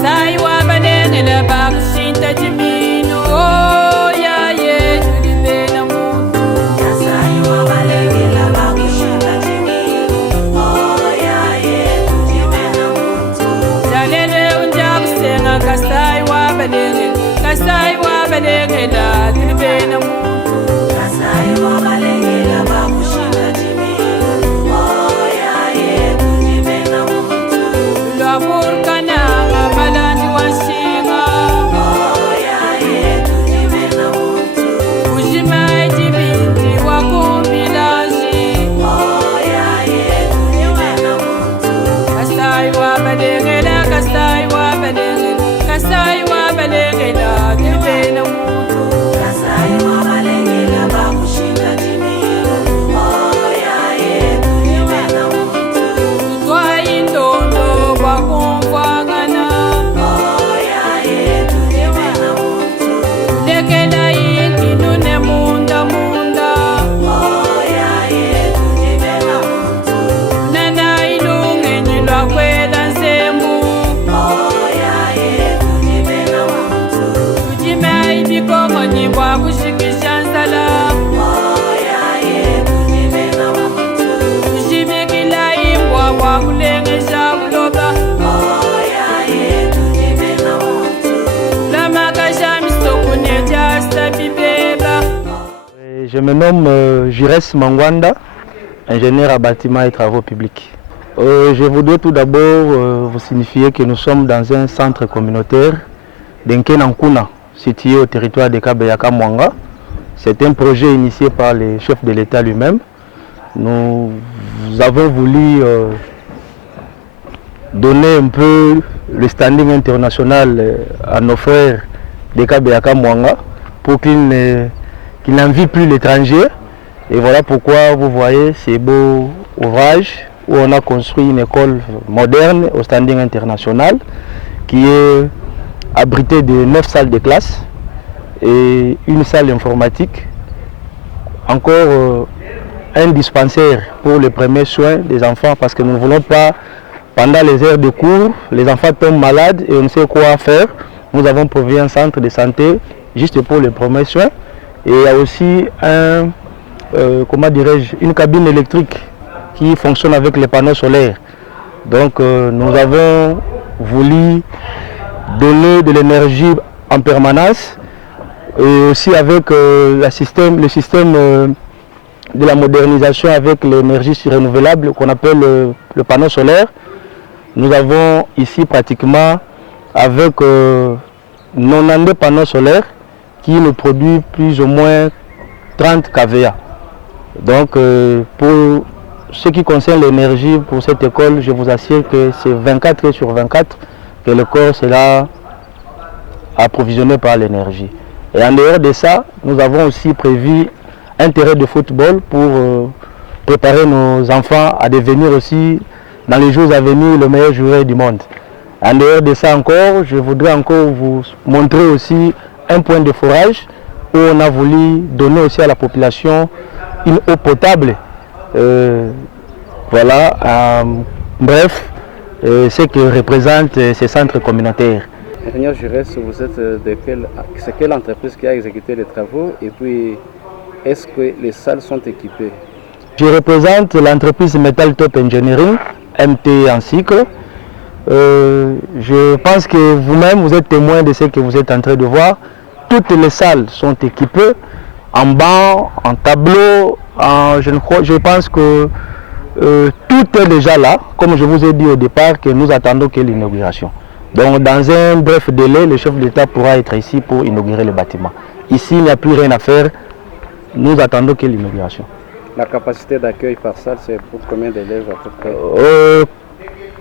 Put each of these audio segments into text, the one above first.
Kasai wa balenge la bakushinta jimino. Oh ya ye tulipe na muntu. Kasai wa balenge la bakushinta jimino. Oh ya ye tulipe na muntu. Jalele unja kusenga kasai wa balenge. Kasai wa balenge la tulipe na muntu. Kasai wa balenge la bakushinta jimino. Oh ya ye tulipe na muntu. Lwamur kananga balandi wansinga. Oh ya ye tulipe na muntu. Ujima ejibinti wakumbilazi. Oh ya ye tulipe na muntu. Kasai wa balenge la kasai wa balenge. Kasai wa balenge la tulipe na muntu. Kasai wa balenge la bakushinta jimino. Oh ya ye tulipe na muntu. Tutwa indondo wakumfangana. Oh ya ye tulipe na muntu. Lekela inkinu ne munda munda. Oh ya ye tulipe na muntu. Nana ilungenyi lwakwela nsembu. Oh ya ye tulipe na muntu. Tujima ibikongonyi bwakushikisha nsala. Oh ya ye tulipe na muntu. Tujimikila imbwa bwakulengesha buloba. Oh ya ye tulipe na muntu. Lamakasha misokune jasta bibeba. Je me nomme Jires Mangwanda, ingénieur à bâtiments et travaux publics. Je voudrais tout d'abord vous signifier que nous sommes dans un centre communautaire d'Nkenankuna, situé au territoire de Kabeyaka Mwanga. C'est un projet initié par le chef de l'État lui-même. Nous avons voulu donner un peu le standing international à nos frères de Kabeyaka Mwanga pour qu'ils n'envient plus l'étranger. Et voilà pourquoi vous voyez ces beaux ouvrages où on a construit une école moderne au standing international qui est abritée de 9 salles de classe et une salle informatique. Encore un dispensaire pour les premiers soins des enfants parce que nous ne voulons pas, pendant les heures de cours, les enfants tombent malades et on ne sait quoi faire. Nous avons prévu un centre de santé juste pour les premiers soins. Et il y a aussi une cabine électrique qui fonctionne avec les panneaux solaires. Donc nous avons voulu donner de l'énergie en permanence et aussi avec le système de la modernisation avec l'énergie renouvelable qu'on appelle le panneau solaire. Nous avons ici pratiquement avec 92 panneaux solaires qui nous produisent plus ou moins 30 kVA. Donc pour ce qui concerne l'énergie pour cette école, je vous assure que c'est 24 heures sur 24 que le corps sera approvisionné par l'énergie. Et en dehors de ça, nous avons aussi prévu un terrain de football pour préparer nos enfants à devenir aussi, dans les jours à venir, le meilleur joueur du monde. En dehors de ça encore, je voudrais encore vous montrer aussi un point de forage où on a voulu donner aussi à la population une eau potable. Voilà, bref, ce que représentent ces centres communautaires. Ingénieur Jures, vous êtes c'est quelle entreprise qui a exécuté les travaux et puis est-ce que les salles sont équipées? Je représente l'entreprise Metal Top Engineering, MT en cycle. Je pense que vous-même, vous êtes témoin de ce que vous êtes en train de voir. Toutes les salles sont équipées en banc, en tableau, je pense que tout est déjà là, comme je vous ai dit au départ, que nous attendons que l'inauguration. Donc dans un bref délai, le chef d'État pourra être ici pour inaugurer le bâtiment. Ici, il n'y a plus rien à faire, nous attendons que l'inauguration. La capacité d'accueil par salle, c'est pour combien d'élèves à peu près?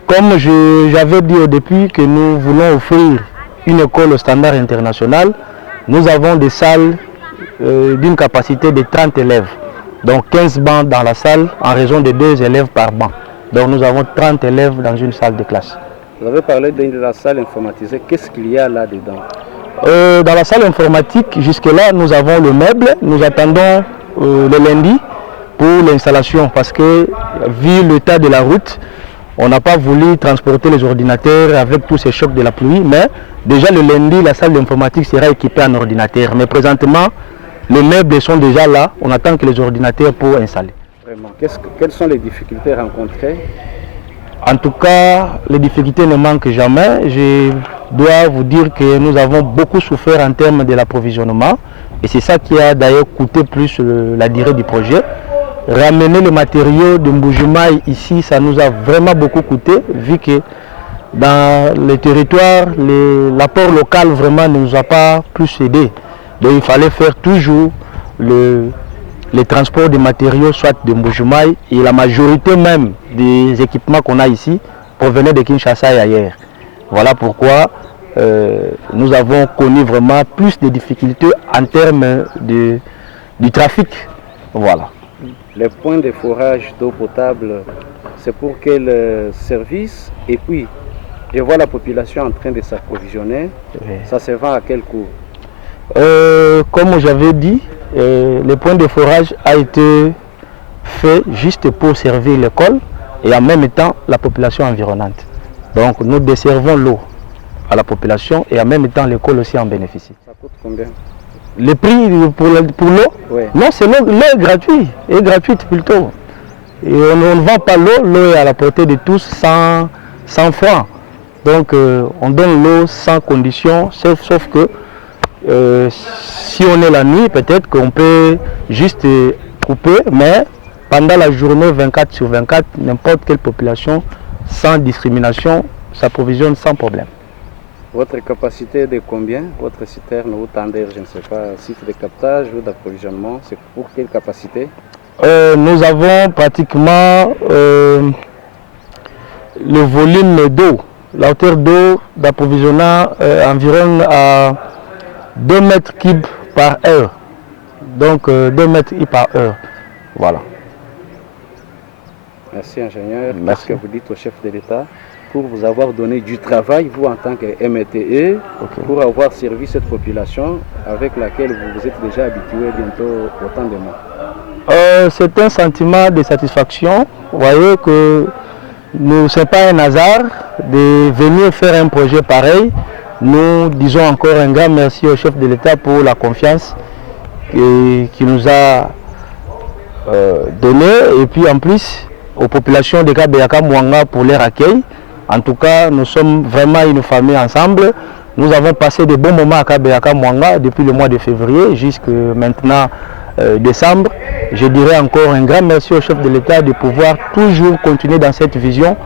Comme j'avais dit au début que nous voulons offrir une école au standard international, nous avons des salles d'une capacité de 30 élèves. Donc 15 bancs dans la salle en raison de 2 élèves par banc. Donc nous avons 30 élèves dans une salle de classe. Vous avez parlé de la salle informatisée. Qu'est-ce qu'il y a là-dedans? Dans la salle informatique, jusque-là, nous avons le meuble. Nous attendons le lundi pour l'installation parce que, vu l'état de la route, On n'a pas voulu transporter les ordinateurs avec tous ces chocs de la pluie, mais déjà le lundi, la salle d'informatique sera équipée en ordinateur. Mais présentement, les meubles sont déjà là, on attend que les ordinateurs pour installer. Vraiment. Quelles sont les difficultés rencontrées? En tout cas, les difficultés ne manquent jamais. Je dois vous dire que nous avons beaucoup souffert en termes de l'approvisionnement. Et c'est ça qui a d'ailleurs coûté plus la durée du projet. Ramener le matériau de Mbujimaï ici, ça nous a vraiment beaucoup coûté, vu que dans les territoires, l'apport local vraiment ne nous a pas plus aidé. Donc il fallait faire toujours les transports des matériaux, soit de Mbujimaï, et la majorité même des équipements qu'on a ici provenaient de Kinshasa et ailleurs. Voilà pourquoi nous avons connu vraiment plus de difficultés en termes du trafic. Voilà. Les points de forage d'eau potable, c'est pour quel service? Et puis, je vois la population en train de s'approvisionner. Oui. Ça se vend à quel coût? Comme j'avais dit, le point de forage a été fait juste pour servir l'école et en même temps la population environnante. Donc nous desservons l'eau à la population et en même temps l'école aussi en bénéficie. Ça coûte combien? Le prix pour l'eau? Oui. Non, c'est l'eau est gratuite, est gratuite plutôt. Et on ne vend pas l'eau, l'eau est à la portée de tous sans francs. Donc on donne l'eau sans condition, sauf que si on est la nuit, peut-être qu'on peut juste couper, mais pendant la journée 24 sur 24, n'importe quelle population, sans discrimination, s'approvisionne sans problème. Votre capacité est de combien? Votre citerne ou tendeur, je ne sais pas, site de captage ou d'approvisionnement, c'est pour quelle capacité? Nous avons pratiquement le volume d'eau, la hauteur d'eau d'approvisionnement environ à 2 mètres cubes par heure. Donc 2 mètres cubes par heure. Voilà. Merci ingénieur. Merci. Qu'est-ce que vous dites au chef de l'État pour vous avoir donné du travail, vous en tant que MTE, pour avoir servi cette population avec laquelle vous vous êtes déjà habitué bientôt autant de mois? C'est un sentiment de satisfaction. Vous voyez que ce n'est pas un hasard de venir faire un projet pareil. Nous disons encore un grand merci au chef de l'État pour la confiance qu'il nous a donnée et puis en plus aux populations de Kabeyaka Mwanga pour leur accueil. En tout cas, nous sommes vraiment une famille ensemble. Nous avons passé de bons moments à Kabeyaka Mwanga depuis le mois de février jusqu'à maintenant décembre. Je dirais encore un grand merci au chef de l'État de pouvoir toujours continuer dans cette vision,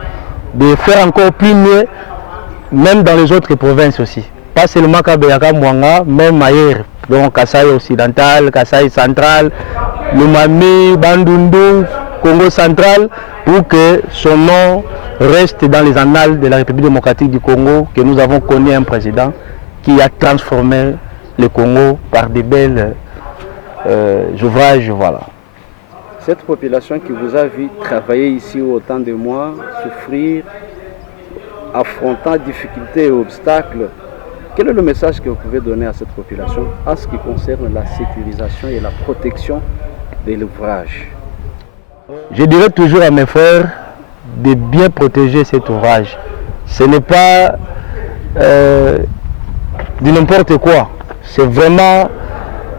de faire encore plus mieux, même dans les autres provinces aussi. Pas seulement Kabeyaka Mwanga, même ailleurs. Donc Kasaï occidental, Kasaï central, Lumami, Bandundu, Congo central, pour que son nom reste dans les annales de la République démocratique du Congo, que nous avons connu un président qui a transformé le Congo par de belles ouvrages. Voilà. Cette population qui vous a vu travailler ici autant de mois, souffrir, affrontant difficultés et obstacles, quel est le message que vous pouvez donner à cette population en ce qui concerne la sécurisation et la protection de l'ouvrage? Je dirais toujours à mes frères de bien protéger cet ouvrage. Ce n'est pas de n'importe quoi. C'est vraiment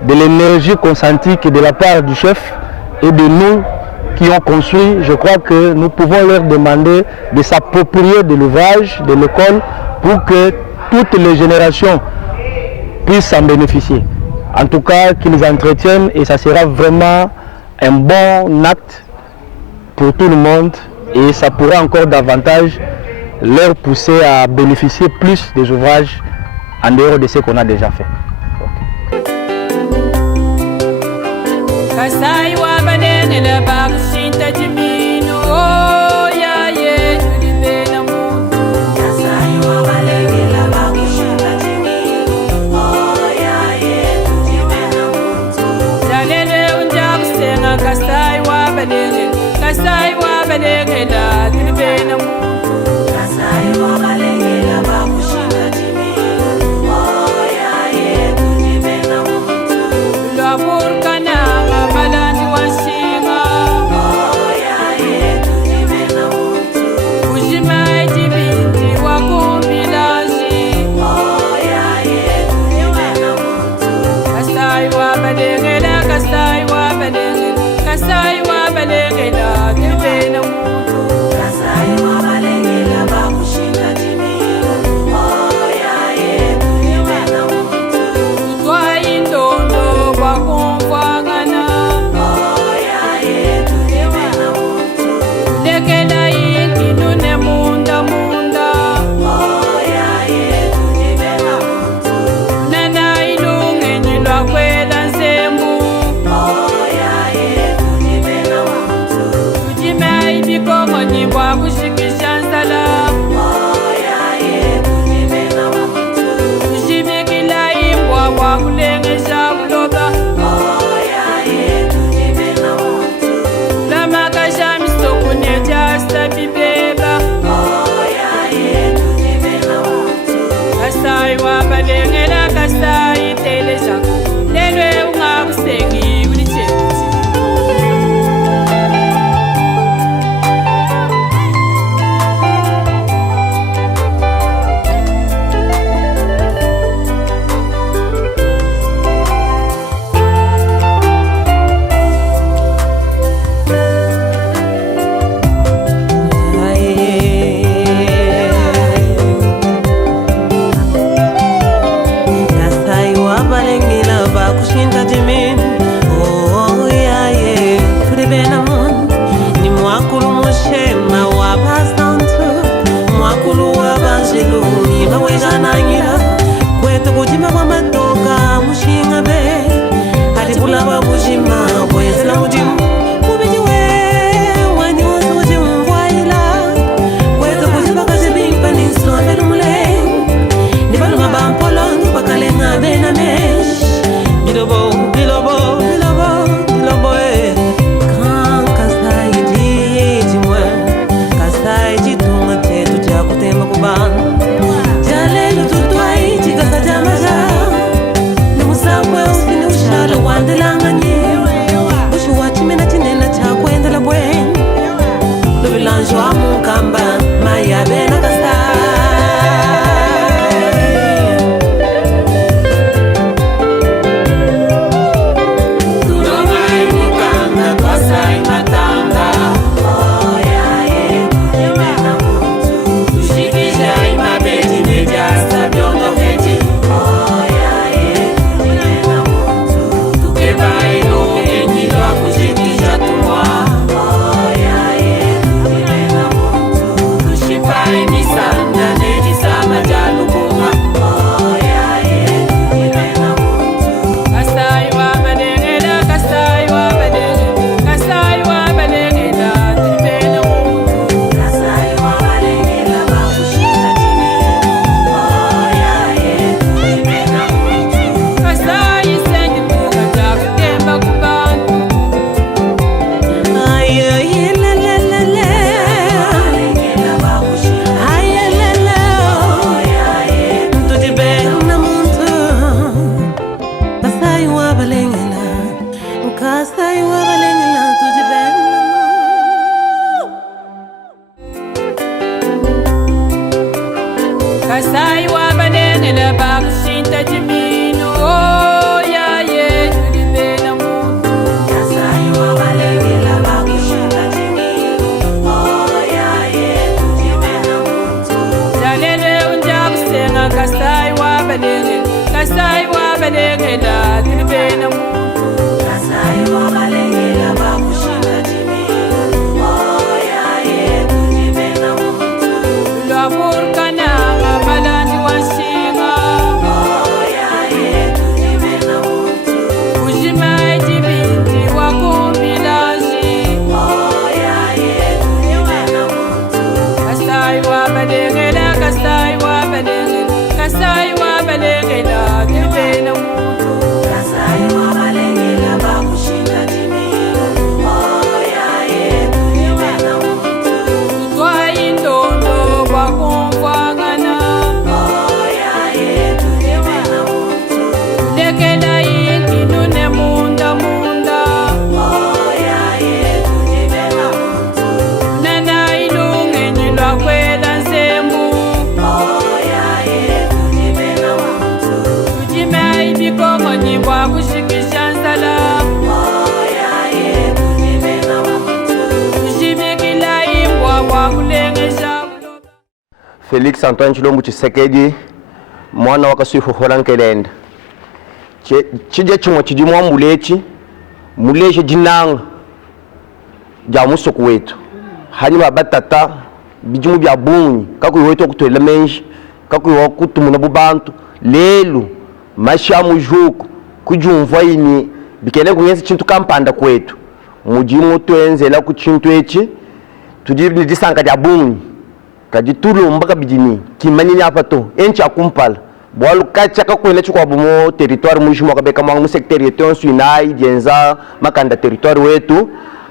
de l'énergie consentie de la part du chef et de nous qui ont construit. Je crois que nous pouvons leur demander de s'approprier de l'ouvrage, de l'école, pour que toutes les générations puissent en bénéficier. En tout cas, qu'ils entretiennent et ça sera vraiment un bon acte pour tout le monde et ça pourra encore davantage leur pousser à bénéficier plus des ouvrages en dehors de ce qu'on a déjà fait. kasai wa balengela kasai teleja lelwe ungabusengi ulichethi kasai wa balengela bakushinta jimino oh ya ye tulibena muntu kasai wa balengela bakushinta jimino oh ya ye tulibena muntu jalele unjabusenga kasai wa balengela tulibena muntu kasai wa balengela bakushinta jimino oh ya ye tulibena muntu lwavurkana balandi wansinga oh ya ye tulibena muntu ujimai jibinti wakumbilazi oh ya ye tulibena muntu kasai wa balengela tulibena muntu kasai wa balengela bakushinta jimino oh ya ye tulibena muntu twayindondo kwakumvangana oh ya ye tulibena muntu lekela yinginu nemunda oh ya ye tulibena muntu nana ilungenyi lwakwela nsembu oh ya ye tulibena muntu tujimai bikomoni bwakushikisha nzala oh ya ye tulibena muntu tujibikila imbwa bwakulengesha Félix Antoine Tshilombo Tshisekedi mwana wa kasuihohola nkelenda chije chimwe chidi mwa mulechi jinanga ja musuku wetu hanyuma batata bijimu bya bunyi kakuyi wetu okutwela menji kakuyi wakutumuna bubantu lelu mashamu juku kujumva ini bikele kunyenza chintu kampanda kwetu mujimu twenzela ku chintu echi tudibni disanga ja bunyi kajitulu mbaka bijini kimani nyapa to encha kumpala bwalu kacha kakwele chukwa bumo territoire mujimo kabeka mwa secteur yetu Suinai jenza makanda territoire wetu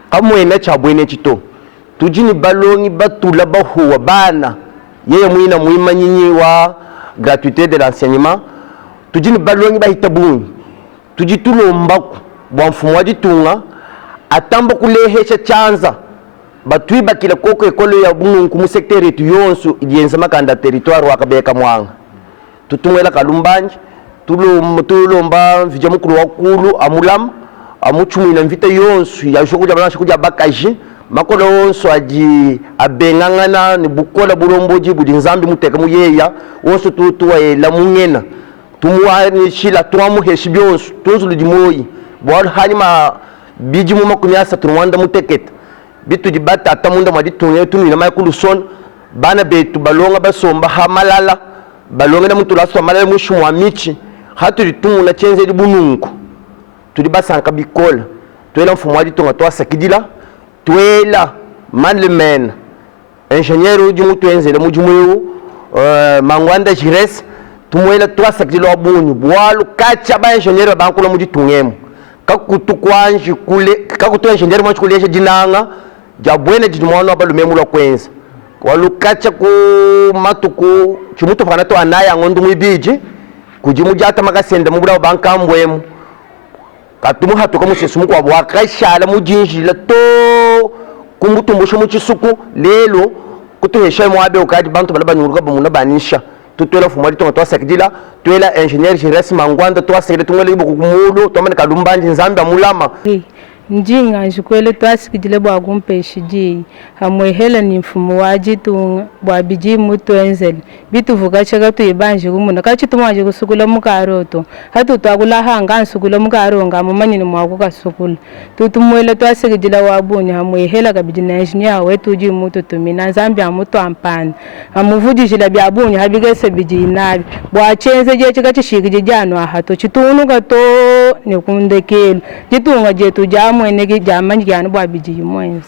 kamwene cha bwene chito tujini balongi batula bahuwa bana yeye mwina mwima nyinyi wa gratuité de l'enseignement tudi ni balongi bahitabuni tudi tulomba bwa mfumo wa ditunga atamba kulehesha chanza batui bakila koko ekolo ya bununku mu secteur etu yonso yenza makanda territoire wakabeka mwanga tutumwela kalumbanji tulomba vija mukuru wakulu amulam amuchumina mvita yonso ya shokuja bana shokuja bakaji makolo wonso aji abengangana ni bukola bulomboji budi nzambi muteka muyeya wonso tuwaela mungena tumuwani shila twamuheshi byonso tunzulu dimoyi bwal halima biji mu makunyasa turwanda muteketa bitu dibata atamunda mwadi tunye tunina makulu son bana betu balonga basomba hamalala balonga na mutula so malala mushu wa michi hatu litungu na chenze libununku tulibasanka bikola twela mfumo wadi tunga twasakidila twela manlemen ingénieur uji mutu enzele mujimu mangwanda jires tumwela twasakidila wabunyu bwalu kacha ba ingénieur bankula muji tungemu kakutu kwanji kule kakutu ingénieur mwanji kulesha jinanga jabwene jitumwana abalume la kwenza walukacha ku matuku chimutu fana to anaya ngondu mwibiji kujimujata makasenda mubula bankambwemu katumu hatuka musisumu kwa bwakashala mujinjila to kumbutumbusho muchisuku lelo kutuhesha mwabe ukadi bantu balaba nyuruka bamuna banisha tutwela fumari tonga twasakidila twela ingénieur Jires Mangwanda twasakidila tumwele ibo kumulu tomane kalumbanji nzambi amulama njinga njikwele twasikidile bwa kumpeshi ji hamwehela ni mfumo waji tunga bwa biji mutu enzeli bitu vuka chaka tuibanje kumuna kachi tumaje kusukula mukaroto hatu twakula hanga nsukula mukaronga mumanyini mwaku kasukula tutumwele twasikidila wabunya hamwehela kabiji na engineer wetu ji mutu tumina nzambi amutu ampana hamuvujishila byabunya habigese biji inabi bwa chenze je chaka chishikije jano ahato chitunu gato nikundekelo jitunga je tuja mwene ki jamanyi kyanu bwa biji mwenzi